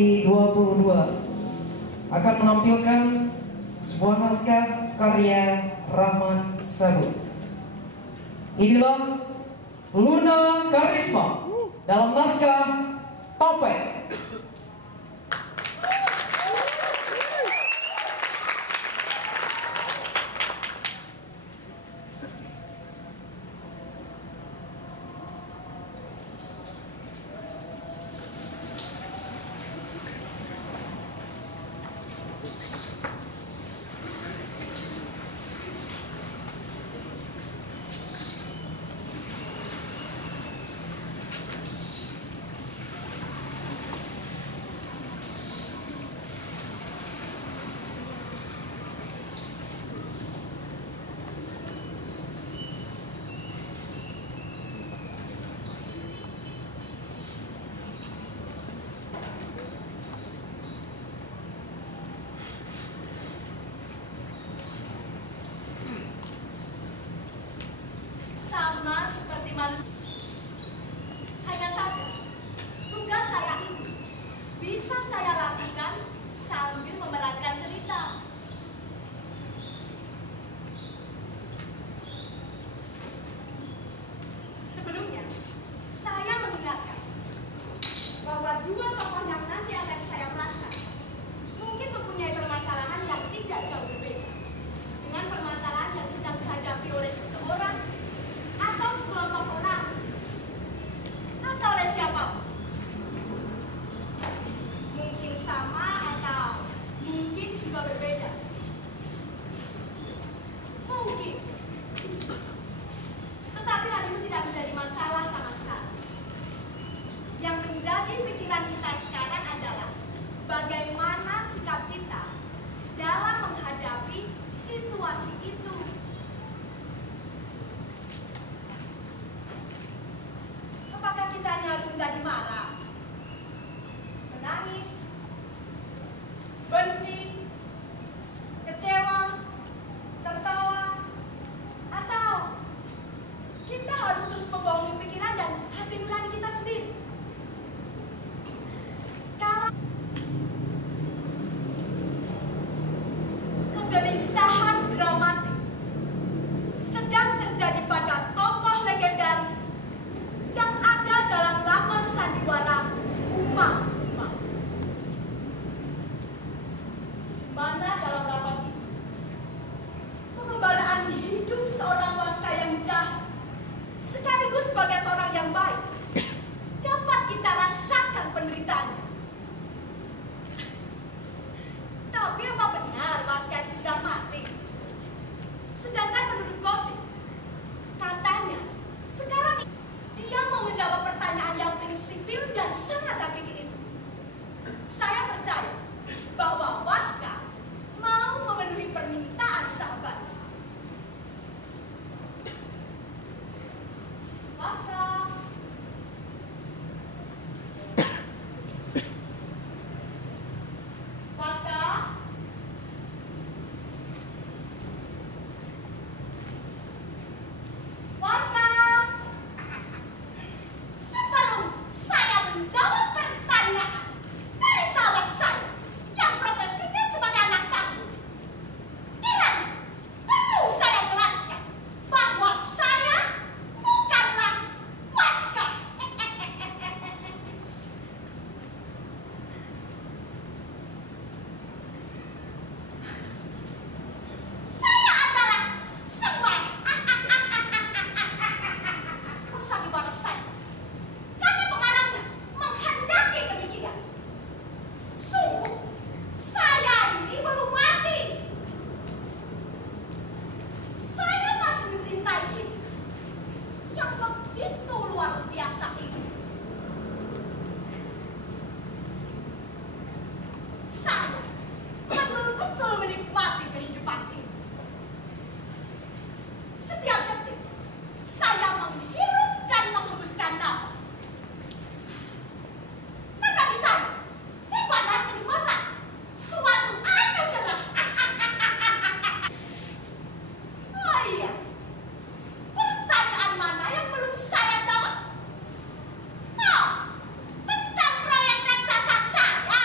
22 akan menampilkan sebuah naskah karya Rahman Sabut. Inilah Luna Karisma dalam naskah Topeng. Sama seperti manusia. Hanya saja, tugas saya ini bisa saya lakukan sambil memerankan cerita. Sebelumnya, saya mengingatkan bahwa dua tokoh yang nanti akan saya perankan mungkin mempunyai permasalahan yang tidak jauh berbeda dengan permasalahan yang sedang dihadapi oleh seseorang atau sekelompok orang, atau oleh siapapun. Mungkin sama atau mungkin juga berbeda. Mungkin. Tetapi hal itu tidak menjadi masalah sama sekali. Yang menjadi pikiran kita sekarang adalah bagaimana sikap kita dalam menghadapi situasi itu. Apakah kita hanya harus menjadi marah, menangis, benci, kecewa, tertawa, atau kita harus terus membohongi pikiran dan hati nurani kita sendiri? Kalau kegelisahan dramatik sedang terjadi pada tokoh legendaris yang ada dalam lakon sandiwara Umang-Umang. Mana dalam lakon itu pengembalian hidup seorang waska yang jahat sekaligus sebagai seorang yang baik dapat kita rasakan penderitaannya. Tapi apa benar waska itu sudah mati? Sedangkan menurut gosip, katanya sekarang dia mau menjawab pertanyaan yang prinsipil dan sangat hakiki itu. Saya percaya bahwa waska mau memenuhi permintaan sahabatnya. Waska. Waska. Waska. Sebelum saya menjawab pertanyaan dari sahabat saya yang profesinya sebagai anak panggung, kiranya perlu saya jelaskan bahwa saya bukanlah waska. Saya adalah semua sandiwara saja. Karena pengarangnya menghendaki demikian. Sungguh, saya ini belum mati. Saya masih mencintai hidup yang begitu luar biasa ini. Saya betul-betul menikmati kehidupan ini. Setiap detik, saya menghirup dan menghembuskan nafas. Dan bagi saya, itu adalah kenikmatan, suatu anugerah. Oh iya, pertanyaan mana yang belum saya jawab? Oh, tentang proyek raksasa saya.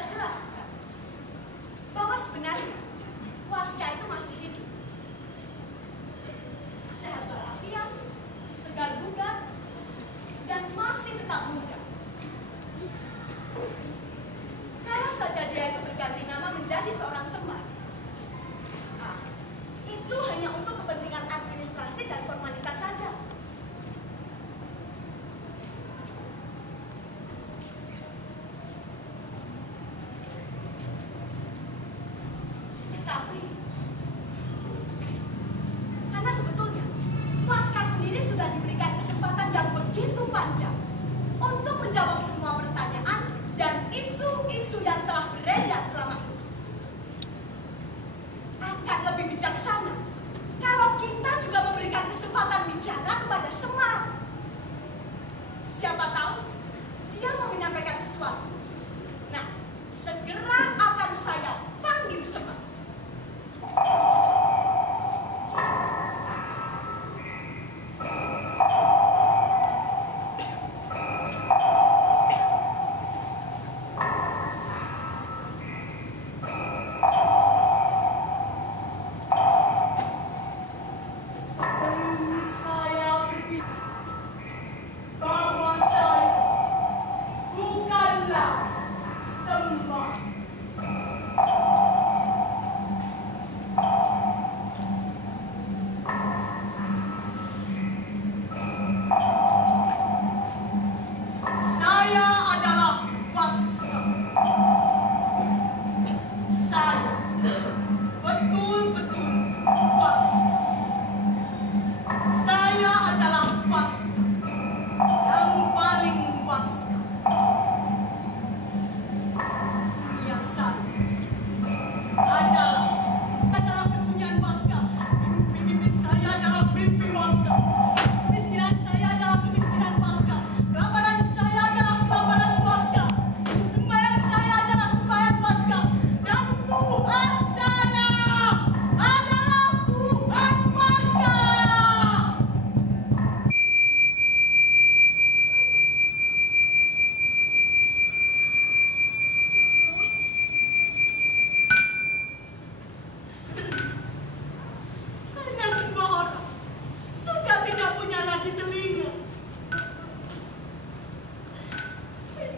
sudah jelas bukan? Bahwa sebenarnya Waska itu masih hidup. Sehat walafiat, segar bugar, dan masih tetap muda. Kalau saja dia itu berganti nama menjadi seorang Semar, itu hanya untuk kepentingan administrasi dan formalitas saja. Tapi, karena sebetulnya Waska sendiri sudah diberikan kesempatan yang begitu panjang untuk menjawab semua pertanyaan dan isu-isu yang telah beredar selama ini. Akan lebih bijaksana kalau kita juga memberikan kesempatan bicara kepada Semar. Siapa tahu dia mau menyampaikan sesuatu. Nah, segera akan saya panggil Semar.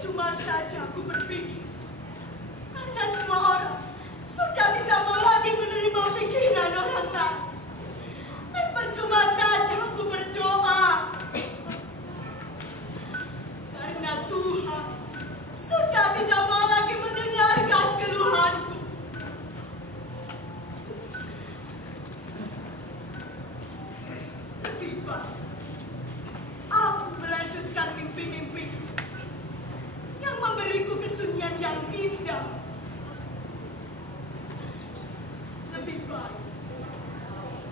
Cuma saja aku berpikir, karena semua orang sudah tidak mau lagi menerima pikiran orang lain. Dan percuma saja aku berdoa, karena Tuhan sudah tidak mau lagi mendengarkan keluhanku. Lebih baik aku melanjutkan mimpi-mimpi yang memberiku kesunyian yang indah. Lebih baik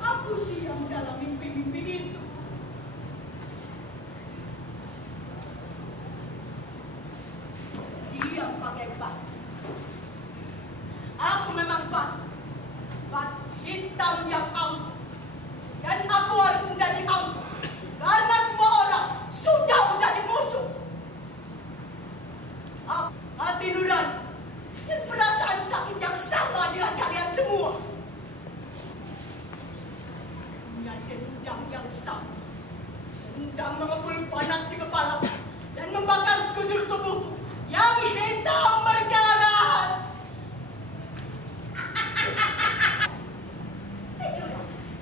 aku diam dalam mimpi-mimpi itu. Diam pakai batu. Aku memang batu. Batu hitam yang angkuh. Dan aku harus menjadi angkuh. Karena semua orang sudah menjadi musuh. Hati nurani dan perasaan sakit yang sama dengan kalian semua. Punya dendam yang sama. Dendam mengepul panas di kepala dan membakar sekujur tubuhku yang hitam berkarat.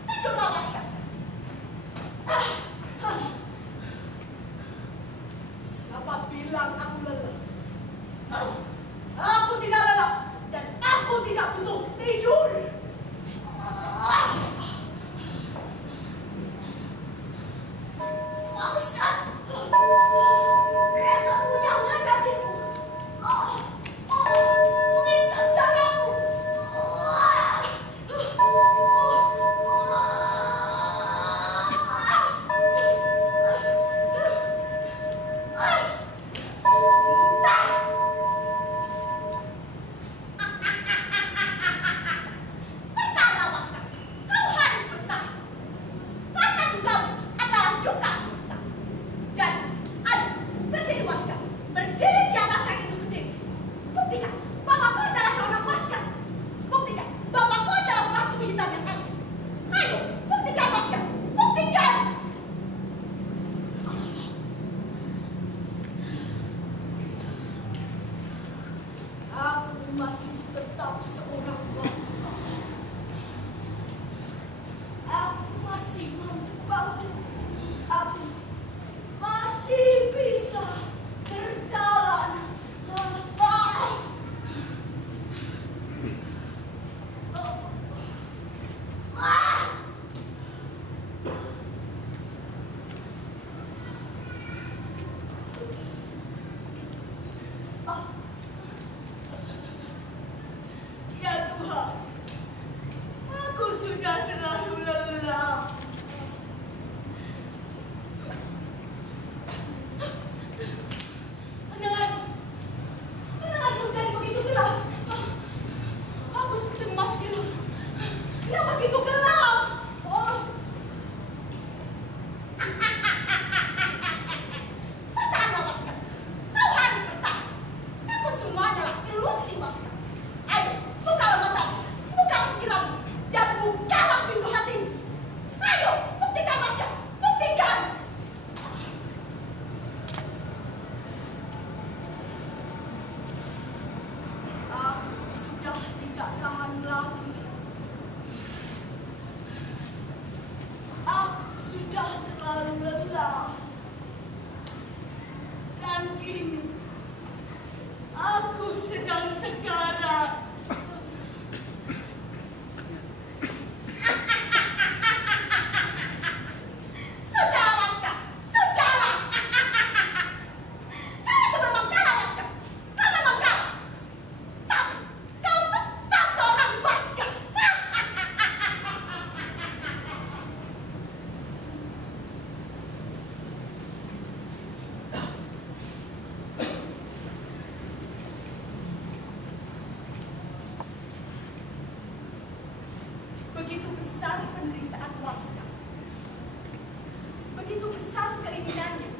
Tidurlah, Waska. Siapa bilang aku lelah? Aku tidak lelah dan aku tidak butuh tidur. Bangsat, mereka punya bagiku. masih tetap seorang waskita. Aku masih mampu bangkit. Aku masih bisa berjalan. Ya Tuhan, aku sudah terlalu lelah. Pendengarku dan begitu gelap. Aku seperti memasuki ruang yang begitu gelap. Bertahanlah, Maskar. Kau harus bertahan. Itu semua adalah ilusi, Maskar. Ayo, bukalah matamu, bukalah pikiranmu, dan bukalah pintu hatimu. Ayo, buktikan, Maskar. Buktikan. Aku sudah tidak tahan lagi. Aku sudah terlalu lelah. Dan kini, aku sedang sekarat. Sudahlah, Maskar. Sudahlah. Kau itu memang kalah, Maskar. Kau memang kalah. Tapi kau tetap seorang Maskar. Begitu besar penderitaan Maskar. Begitu besar keinginannya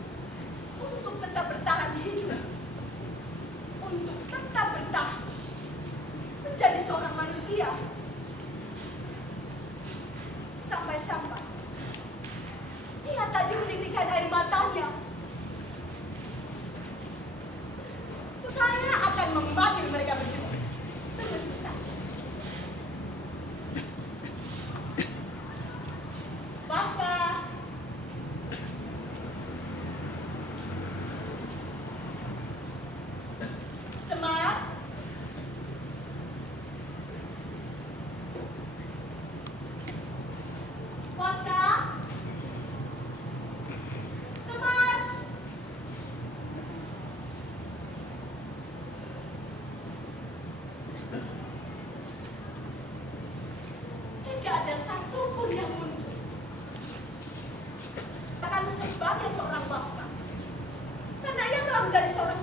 untuk tetap bertahan hidup. Untuk tetap bertahan menjadi seorang manusia. Sampai-sampai dia tadi menitikkan air matanya. Saya akan memanggil mereka berdua. Tunggu sebentar. Maskar. Semar. Maskar. Semar. Tidak ada satupun yang muncul. Bahkan sebagai seorang Maskar. Karena ia telah menjadi seorang